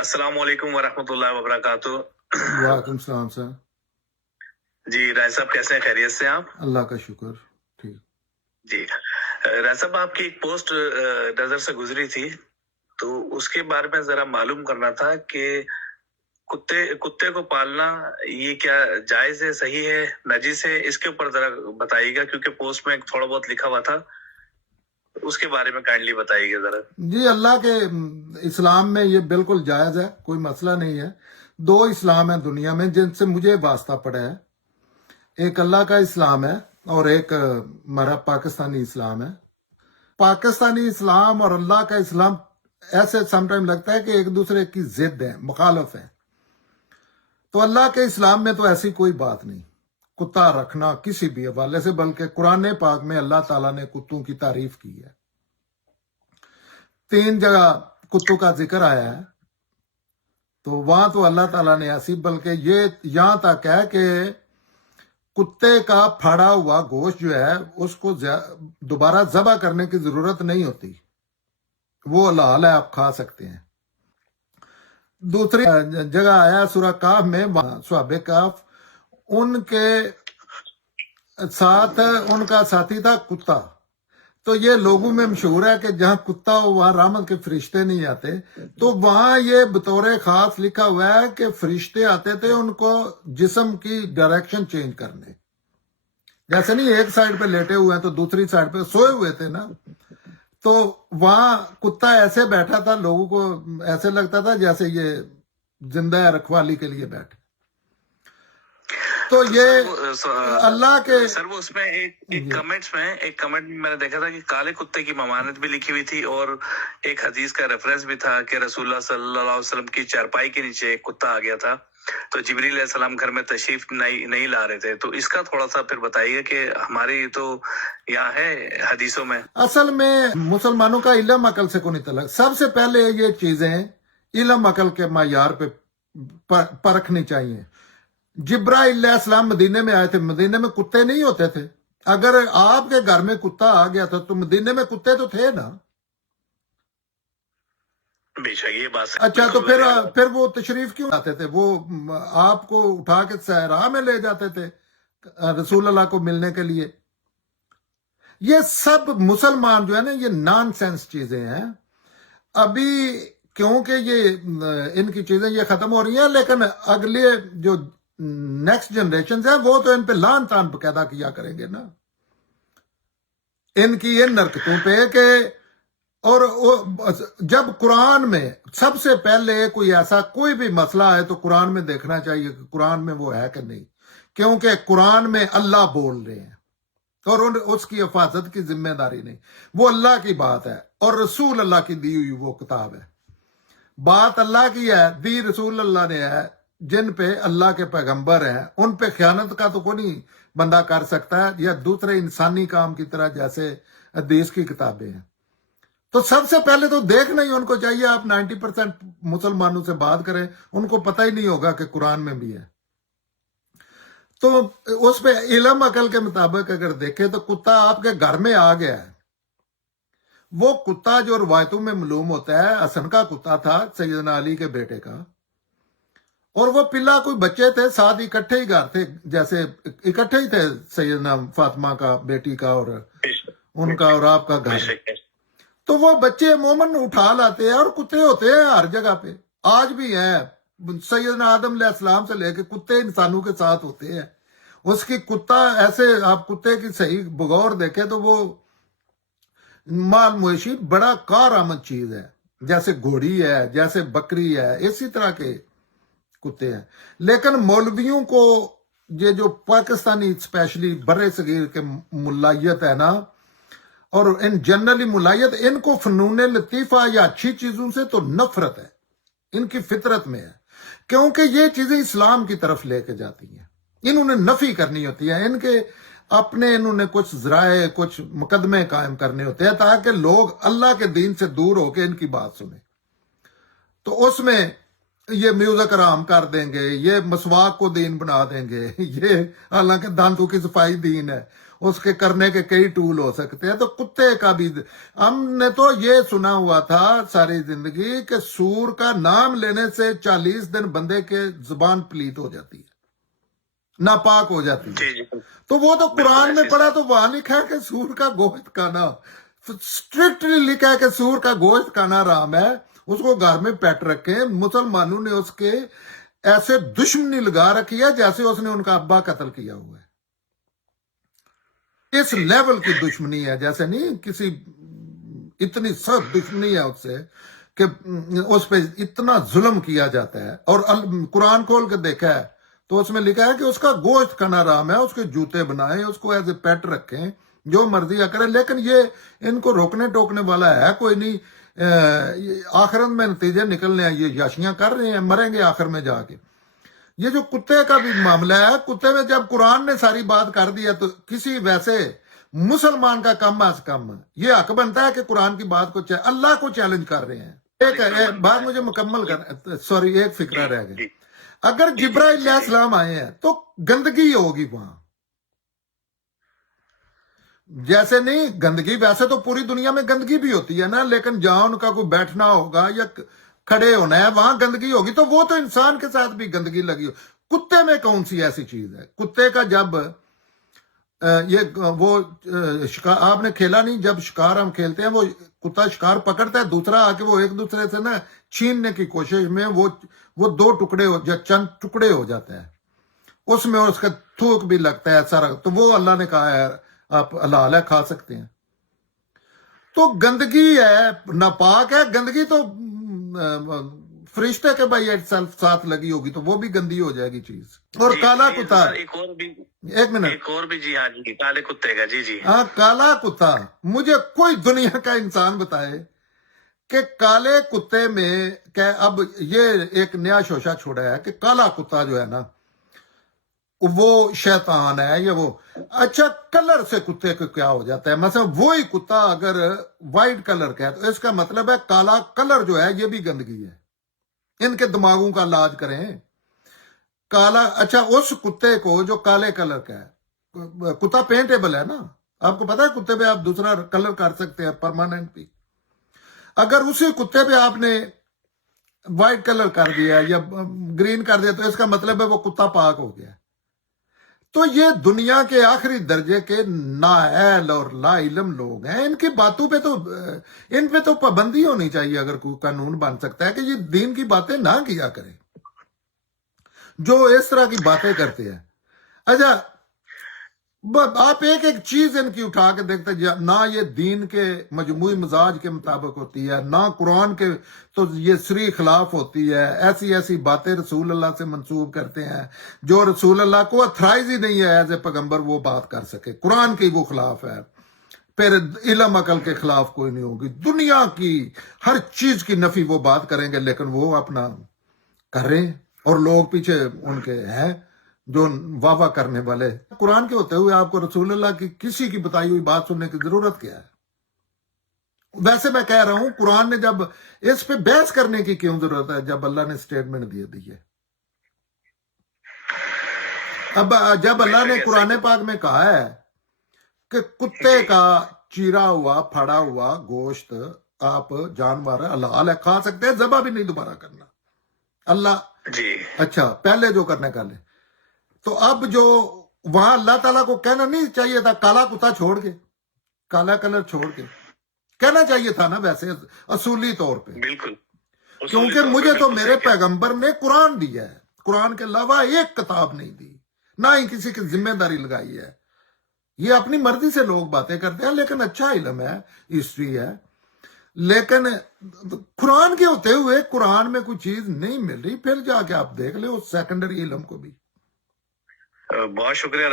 السلام علیکم ورحمۃ اللہ وبرکاتہ۔ وعلیکم السلام سر۔ جی رائے صاحب کیسے ہیں؟ خیریت سے آپ؟ اللہ کا شکر، ٹھیک۔ جی رائے صاحب آپ کی ایک پوسٹ نظر سے گزری تھی، تو اس کے بارے میں ذرا معلوم کرنا تھا کہ کتے کو پالنا یہ کیا جائز ہے، صحیح ہے، نجس ہے؟ اس کے اوپر ذرا بتائیے گا، کیونکہ پوسٹ میں تھوڑا بہت لکھا ہوا تھا، اس کے بارے میں کائنڈلی بتائیے گا ذرا۔ جی اللہ کے اسلام میں یہ بالکل جائز ہے، کوئی مسئلہ نہیں ہے۔ دو اسلام ہیں دنیا میں جن سے مجھے واسطہ پڑا ہے، ایک اللہ کا اسلام ہے اور ایک ہمارا پاکستانی اسلام ہے۔ پاکستانی اسلام اور اللہ کا اسلام ایسے سم ٹائم لگتا ہے کہ ایک دوسرے کی ضد ہیں، مخالف ہیں۔ تو اللہ کے اسلام میں تو ایسی کوئی بات نہیں، کتا رکھنا کسی بھی حوالے سے، بلکہ قرآن پاک میں اللہ تعالیٰ نے کتوں کی تعریف کی ہے۔ 3 جگہ کتوں کا ذکر آیا ہے، تو وہاں تو اللہ تعالیٰ نے ایسی، بلکہ یہ یہاں تک ہے کہ کتے کا پھاڑا ہوا گوشت جو ہے اس کو دوبارہ ذبح کرنے کی ضرورت نہیں ہوتی، وہ حلال ہے، آپ کھا سکتے ہیں۔ دوسری جگہ آیا سورہ کہف میں، صحابہ کہف، ان کے ساتھ ان کا ساتھی تھا کتا۔ تو یہ لوگوں میں مشہور ہے کہ جہاں کتا ہو وہاں رحمت کے فرشتے نہیں آتے، تو وہاں یہ بطور خاص لکھا ہوا ہے کہ فرشتے آتے تھے ان کو جسم کی ڈائریکشن چینج کرنے، جیسے نہیں ایک سائڈ پہ لیٹے ہوئے ہیں تو دوسری سائڈ پہ سوئے ہوئے تھے نا، تو وہاں کتا ایسے بیٹھا تھا، لوگوں کو ایسے لگتا تھا جیسے یہ زندہ رکھوالی کے لیے بیٹھے۔ تو یہ اللہ کے سر وہ اس میں ایک کمنٹ میں نے دیکھا تھا کہ کالے کتے کی ممانت بھی لکھی ہوئی تھی، اور ایک حدیث کا ریفرنس بھی تھا کہ رسول اللہ صلی اللہ علیہ وسلم کی چارپائی کے نیچے ایک کتا آ گیا تھا، تو جبریل علیہ السلام گھر میں تشریف نہیں لا رہے تھے۔ تو اس کا تھوڑا سا پھر بتائیے کہ ہماری تو یہاں ہے حدیثوں میں۔ اصل میں مسلمانوں کا علم عقل سے کو نہیں تعلق۔ سب سے پہلے یہ چیزیں علم عقل کے معیار پہ پرکھنی چاہیے۔ جبرائیل علیہ السلام مدینے میں آئے تھے، مدینے میں کتے نہیں ہوتے تھے؟ اگر آپ کے گھر میں کتا آ گیا تھا تو مدینے میں کتے تو تھے نا۔ بے شک یہ بات۔ اچھا تو پھر وہ تشریف کیوں آتے تھے؟ وہ آپ کو اٹھا کے صحرا میں لے جاتے تھے رسول اللہ کو ملنے کے لیے۔ یہ سب مسلمان جو ہے نا، یہ نان سینس چیزیں ہیں۔ ابھی کیونکہ یہ ان کی چیزیں یہ ختم ہو رہی ہیں، لیکن اگلے جو نیکسٹ جنریشن ہیں وہ تو ان پہ لان تان پیدا کیا کریں گے نا، ان کی ان حرکتوں پہ کہ، اور جب قرآن میں سب سے پہلے کوئی ایسا کوئی بھی مسئلہ ہے تو قرآن میں دیکھنا چاہیے کہ قرآن میں وہ ہے کہ نہیں، کیونکہ قرآن میں اللہ بول رہے ہیں اور اس کی حفاظت کی ذمہ داری نہیں، وہ اللہ کی بات ہے اور رسول اللہ کی دی ہوئی وہ کتاب ہے۔ بات اللہ کی ہے، دی رسول اللہ نے ہے، جن پہ اللہ کے پیغمبر ہیں ان پہ خیانت کا تو کوئی نہیں بندہ کر سکتا ہے، یا دوسرے انسانی کام کی طرح جیسے حدیث کی کتابیں ہیں۔ تو سب سے پہلے تو دیکھنا ہی ان کو چاہیے۔ آپ 90% مسلمانوں سے بات کریں، ان کو پتہ ہی نہیں ہوگا کہ قرآن میں بھی ہے۔ تو اس پہ علم عقل کے مطابق اگر دیکھیں تو کتا آپ کے گھر میں آ گیا ہے، وہ کتا جو روایتوں میں معلوم ہوتا ہے حسن کا کتا تھا، سیدنا علی کے بیٹے کا، اور وہ پلا کوئی بچے تھے، ساتھ اکٹھے ہی گھر تھے، جیسے اکٹھے ہی تھے سیدنا فاطمہ کا بیٹی کا اور ان کا اور آپ کا گھر۔ تو وہ بچے عموماً اٹھا لاتے ہیں، اور کتے ہوتے ہیں ہر جگہ پہ، آج بھی ہیں۔ سیدنا آدم علیہ السلام سے لے کے کتے انسانوں کے ساتھ ہوتے ہیں۔ اس کی کتا ایسے، آپ کتے کی صحیح بغور دیکھیں تو وہ مال مویشی بڑا کار آمد چیز ہے، جیسے گھوڑی ہے، جیسے بکری ہے، اسی طرح کے کتے ہیں۔ لیکن مولویوں کو یہ جو پاکستانی اسپیشلی برے صغیر کے ملائیت ہے نا، اور ان جنرلی ملائیت، ان کو فنون لطیفہ یا اچھی چیزوں سے تو نفرت ہے، ان کی فطرت میں ہے، کیونکہ یہ چیزیں اسلام کی طرف لے کے جاتی ہیں، انہوں نے نفی کرنی ہوتی ہے، ان کے اپنے انہوں نے کچھ ذرائع، کچھ مقدمے قائم کرنے ہوتے ہیں تاکہ لوگ اللہ کے دین سے دور ہو کے ان کی بات سنیں۔ تو اس میں یہ میوزک حرام کر دیں گے، یہ مسواک کو دین بنا دیں گے، یہ حالانکہ دانتوں کی صفائی دین ہے، اس کے کرنے کے کئی ٹول ہو سکتے ہیں۔ تو کتے کا بھی ہم نے تو یہ سنا ہوا تھا ساری زندگی کہ سور کا نام لینے سے 40 دن بندے کے زبان پلیت ہو جاتی ہے، ناپاک ہو جاتی ہے۔ جی جی تو وہ تو قرآن میں ایسی پڑھا تو وہاں لکھا ہے کہ سور کا گوشت کھانا اسٹرکٹلی لکھا ہے کہ سور کا گوشت کھانا حرام ہے، اس کو گھر میں پیٹ رکھیں۔ مسلمانوں نے اس کے ایسے دشمنی لگا رکھی ہے جیسے اس نے ان کا ابا قتل کیا ہوا ہے۔ اس لیول کی دشمنی ہے، جیسے نہیں کسی اتنی سخت دشمنی ہے اس سے کہ اس پہ اتنا ظلم کیا جاتا ہے۔ اور قرآن کھول کے دیکھا ہے تو اس میں لکھا ہے کہ اس کا گوشت کھانا حرام ہے، اس کے جوتے بنائیں، اس کو ایز اے پیٹ رکھیں، جو مرضی کریں۔ لیکن یہ ان کو روکنے ٹوکنے والا ہے کوئی نہیں۔ آخرت میں نتیجے نکلنے ہیں، یہ یاشیاں کر رہے ہیں، مریں گے آخر میں جا کے۔ یہ جو کتے کا بھی معاملہ ہے، کتے میں جب قرآن نے ساری بات کر دیا تو کسی ویسے مسلمان کا کم از کم یہ حق بنتا ہے کہ قرآن کی بات کو اللہ کو چیلنج کر رہے ہیں۔ ایک بات مجھے مکمل کر، سوری ایک فکرہ رہ گیا۔ اگر جبرائیل علیہ السلام آئے ہیں تو گندگی ہوگی وہاں، جیسے نہیں گندگی، ویسے تو پوری دنیا میں گندگی بھی ہوتی ہے نا، لیکن جہاں ان کا کوئی بیٹھنا ہوگا یا کھڑے ہونا ہے وہاں گندگی ہوگی، تو وہ تو انسان کے ساتھ بھی گندگی لگی ہو۔ کتے میں کون سی ایسی چیز ہے؟ کتے کا جب وہ آپ نے کھیلا نہیں، جب شکار ہم کھیلتے ہیں وہ کتا شکار پکڑتا ہے، دوسرا آ کے وہ ایک دوسرے سے نا چھیننے کی کوشش میں وہ دو ٹکڑے چند ٹکڑے ہو جاتا ہے، اس میں اس کا تھوک بھی لگتا ہے سارا، تو وہ اللہ نے کہا ہے آپ حلال ہے کھا سکتے ہیں۔ تو گندگی ہے، ناپاک ہے گندگی، تو فرشتے کے بھائی ساتھ لگی ہوگی تو وہ بھی گندی ہو جائے گی چیز۔ اور کالا کتا، ایک اور بھی، ایک منٹ، ایک اور بھی، جی ہاں جی، کالے کتے کا، جی جی ہاں کالا کتا، مجھے کوئی دنیا کا انسان بتائے کہ کالے کتے میں کہ اب یہ ایک نیا شوشہ چھوڑا ہے کہ کالا کتا جو ہے نا وہ شیطان ہے یا وہ، اچھا کلر سے کتے کو کیا ہو جاتا ہے؟ مثلا وہی کتا اگر وائٹ کلر کا ہے تو اس کا مطلب ہے کالا کلر جو ہے یہ بھی گندگی ہے، ان کے دماغوں کا علاج کریں۔ کالا، اچھا اس کتے کو جو کالے کلر کا ہے، کتا پینٹیبل ہے نا، آپ کو پتا ہے کتے پہ آپ دوسرا کلر کر سکتے ہیں پرماننٹ بھی، اگر اسی کتے پہ آپ نے وائٹ کلر کر دیا یا گرین کر دیا تو اس کا مطلب ہے وہ کتا پاک ہو گیا۔ تو یہ دنیا کے آخری درجے کے نااہل اور لا علم لوگ ہیں، ان کی باتوں پہ تو ان پہ تو پابندی ہونی چاہیے اگر کوئی قانون بن سکتا ہے کہ یہ دین کی باتیں نہ کیا کریں جو اس طرح کی باتیں کرتے ہیں۔ اچھا آپ ایک ایک چیز ان کی اٹھا کے دیکھتے ہیں، نہ یہ دین کے مجموعی مزاج کے مطابق ہوتی ہے، نہ قرآن کے، تو یہ سری خلاف ہوتی ہے، ایسی ایسی باتیں رسول اللہ سے منسوب کرتے ہیں جو رسول اللہ کو اتھرائز ہی نہیں ہے ایز اے پیغمبر وہ بات کر سکے، قرآن کی وہ خلاف ہے، پھر علم عقل کے خلاف کوئی نہیں ہوگی، دنیا کی ہر چیز کی نفی وہ بات کریں گے، لیکن وہ اپنا کر رہے ہیں اور لوگ پیچھے ان کے ہیں جو واہ واہ کرنے والے۔ قرآن کے ہوتے ہوئے آپ کو رسول اللہ کی کسی کی بتائی ہوئی بات سننے کی ضرورت کیا ہے؟ ویسے میں کہہ رہا ہوں قرآن نے جب اس پہ بحث کرنے کی کیوں ضرورت ہے جب اللہ نے سٹیٹمنٹ دے دی ہے؟ اب جب اللہ نے قرآن پاک میں کہا ہے کہ کتے کا چیرا ہوا پھڑا ہوا گوشت آپ جانور حلال ہے کھا سکتے ہیں، ذبح بھی نہیں دوبارہ کرنا، اللہ جی اچھا پہلے جو کرنے کا لے، تو اب جو وہاں اللہ تعالیٰ کو کہنا نہیں چاہیے تھا کالا کتا چھوڑ کے، کالا کلر چھوڑ کے کہنا چاہیے تھا نا ویسے اصولی طور پہ، بالکل، کیونکہ مجھے تو میرے پیغمبر نے قرآن دیا ہے، قرآن کے علاوہ ایک کتاب نہیں دی، نہ ہی کسی کی ذمہ داری لگائی ہے۔ یہ اپنی مرضی سے لوگ باتیں کرتے ہیں، لیکن اچھا علم ہے، ہسٹری ہے، لیکن قرآن کے ہوتے ہوئے قرآن میں کوئی چیز نہیں مل رہی، پھر جا کے آپ دیکھ لیں اس سیکنڈری علم کو بھی۔ بہت شکریہ